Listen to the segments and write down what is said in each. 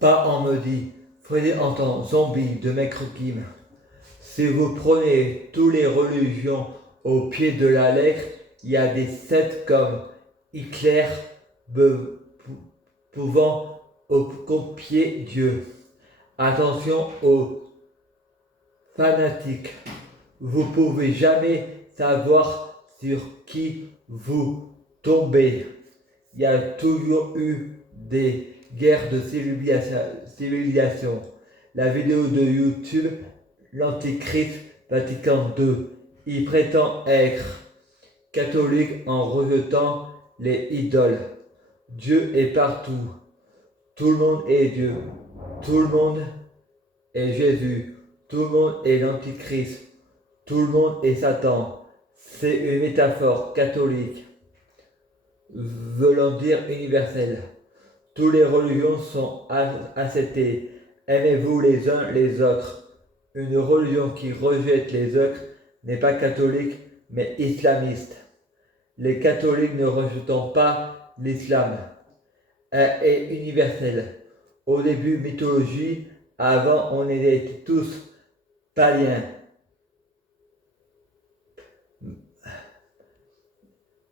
Pas en me dit, Freddy entend zombie de Kim. Si vous prenez toutes les religions au pied de la lettre, il y a des sectes comme Hitler pouvant copier Dieu. Attention aux fanatiques. Vous pouvez jamais savoir sur qui vous tombez. Il y a toujours eu des guerres de civilisation. La vidéo de YouTube, l'Antichrist Vatican II, il prétend être catholique en rejetant les idoles. Dieu est partout. Tout le monde est Dieu. Tout le monde est Jésus. Tout le monde est l'Antichrist. Tout le monde est Satan. C'est une métaphore catholique, voulant dire universelle. Toutes les religions sont acceptées. Aimez-vous les uns les autres. Une religion qui rejette les autres n'est pas catholique, mais islamiste. Les catholiques ne rejettent pas l'islam. Elle est universelle. Au début, mythologie, avant on était tous païens.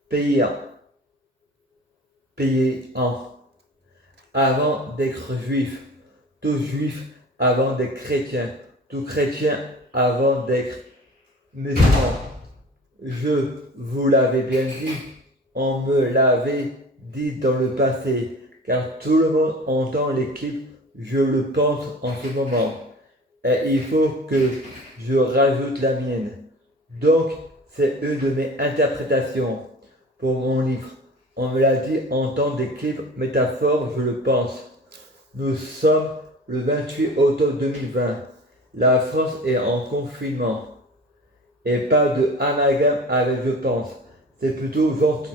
Païens. Avant d'être juif. Tous juifs avant d'être chrétiens. Tout chrétien avant d'être musulman. Je vous l'avais bien dit, on me l'avait dit dans le passé, car tout le monde entend les clips, je le pense en ce moment. Et il faut que je rajoute la mienne. Donc, c'est une de mes interprétations pour mon livre. On me l'a dit en temps des clips, métaphores, je le pense. Nous sommes le 28 octobre 2020. La France est en confinement. Et pas de amalgame avec je pense. C'est plutôt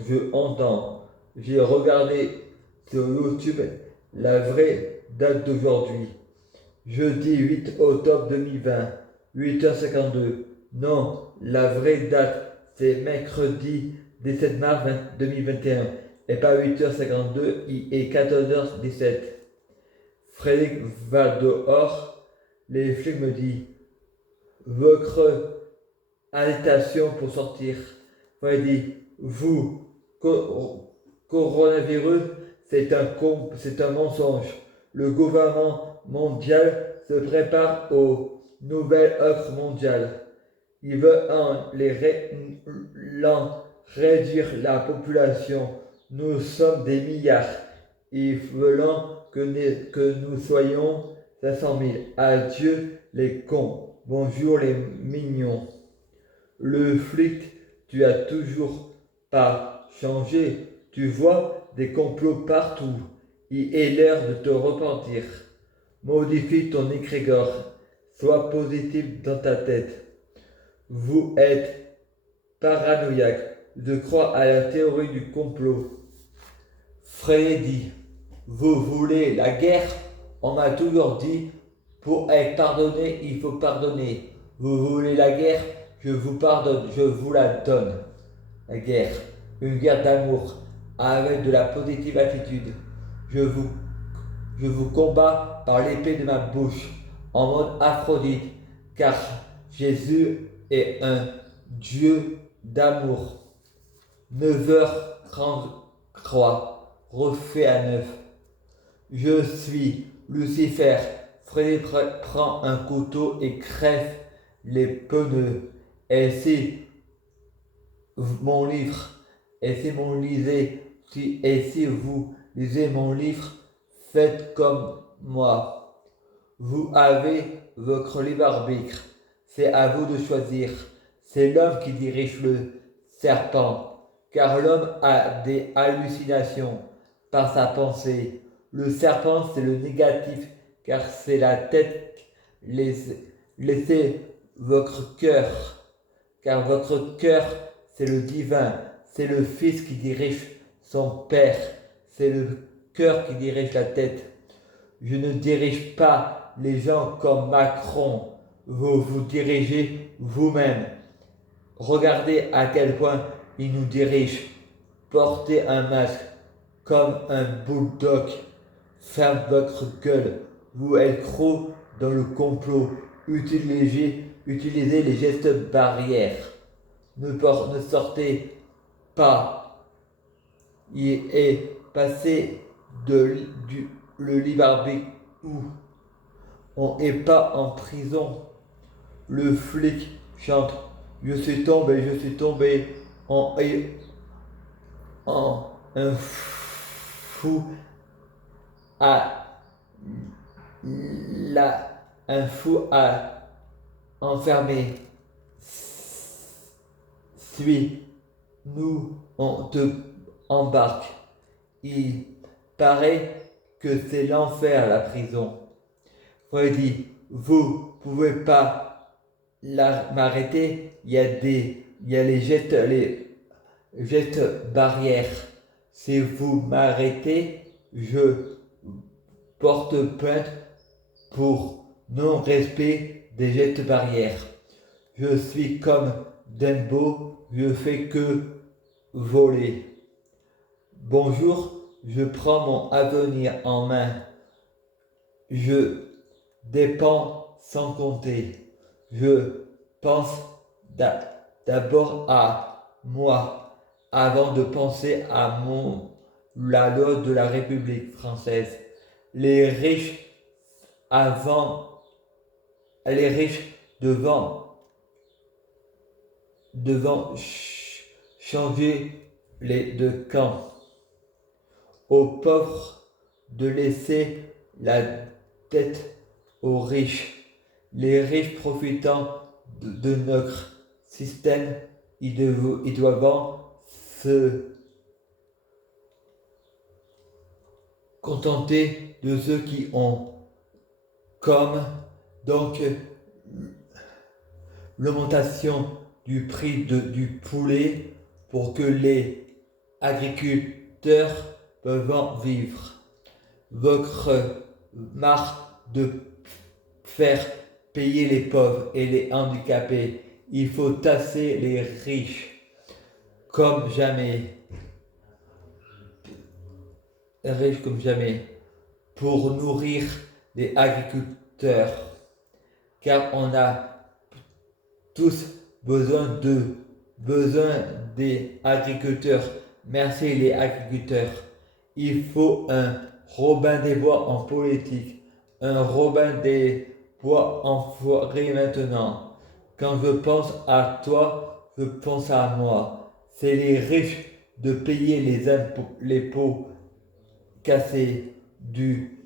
je entends. J'ai regardé sur YouTube la vraie date d'aujourd'hui. Jeudi 8 octobre 2020, 8h52. Non, la vraie date, c'est mercredi 17 mars 2021. Et pas 8h52, il est 14h17. Frédéric va dehors. Les flics me disent, votre arrestation pour sortir. Freddy, vous, coronavirus, c'est un mensonge. Le gouvernement mondial se prépare aux nouvelles offres mondiales. Il veut réduire la population. Nous sommes des milliards. Ils veulent que nous soyons 500 000. Adieu les cons. Bonjour les mignons. Le flic, tu as toujours pas changé. Tu vois des complots partout. Il est l'heure de te repentir. Modifie ton égrégore. Sois positif dans ta tête. Vous êtes paranoïaque. Je crois à la théorie du complot. Freddy, vous voulez la guerre? On m'a toujours dit, pour être pardonné, il faut pardonner. Vous voulez la guerre? Je vous pardonne, je vous la donne. La guerre, une guerre d'amour, avec de la positive attitude. Je vous combats par l'épée de ma bouche, en mode Aphrodite, car Jésus est un Dieu d'amour. 9h33, refait à 9. Je suis Lucifer. Freddy prend un couteau et crève les pneus. Et si mon livre, et si vous lisez mon livre, faites comme moi. Vous avez votre libre arbitre. C'est à vous de choisir. C'est l'homme qui dirige le serpent, car l'homme a des hallucinations par sa pensée. Le serpent, c'est le négatif, car c'est la tête. Laissez votre cœur, car votre cœur, c'est le divin. C'est le Fils qui dirige son Père. C'est le cœur qui dirige la tête. Je ne dirige pas les gens comme Macron. Vous vous dirigez vous-même. Regardez à quel point il nous dirige. Portez un masque comme un bulldog. ferme votre gueule. Vous êtes trop dans le complot. Utilisez les gestes barrières. Ne sortez pas. Il est passé le libre arbitre où on n'est pas en prison. Le flic chante je suis tombé en un fou un fou à enfermer. Suis-nous, on te embarque. Il paraît que c'est l'enfer, la prison. Freddy, vous pouvez pas m'arrêter. Il y a les gestes barrières. Si vous m'arrêtez, je porte plainte pour non-respect des gestes barrières. Je suis comme Dumbo, je fais que voler. Bonjour, je prends mon avenir en main. Je dépends sans compter. Je pense d'abord à moi avant de penser à la loi de la République française. Les riches devant changer de camp. Aux pauvres de laisser la tête aux riches. Les riches profitant de notre système, ils doivent se contenter de ceux qui ont, comme donc l'augmentation du prix du poulet pour que les agriculteurs peuvent en vivre. Votre marre de faire payer les pauvres et les handicapés. Il faut tasser les riches comme jamais. Riches comme jamais. Pour nourrir les agriculteurs. Car on a tous besoin des agriculteurs. Merci les agriculteurs. Il faut un Robin des Bois en politique, un Robin des Bois en forêt maintenant. Quand je pense à toi, je pense à moi. C'est les riches de payer les pots cassés du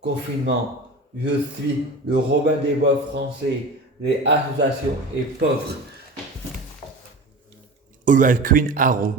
confinement. Je suis le Robin des Bois français, les associations et pauvres. Oral Queen Arrow.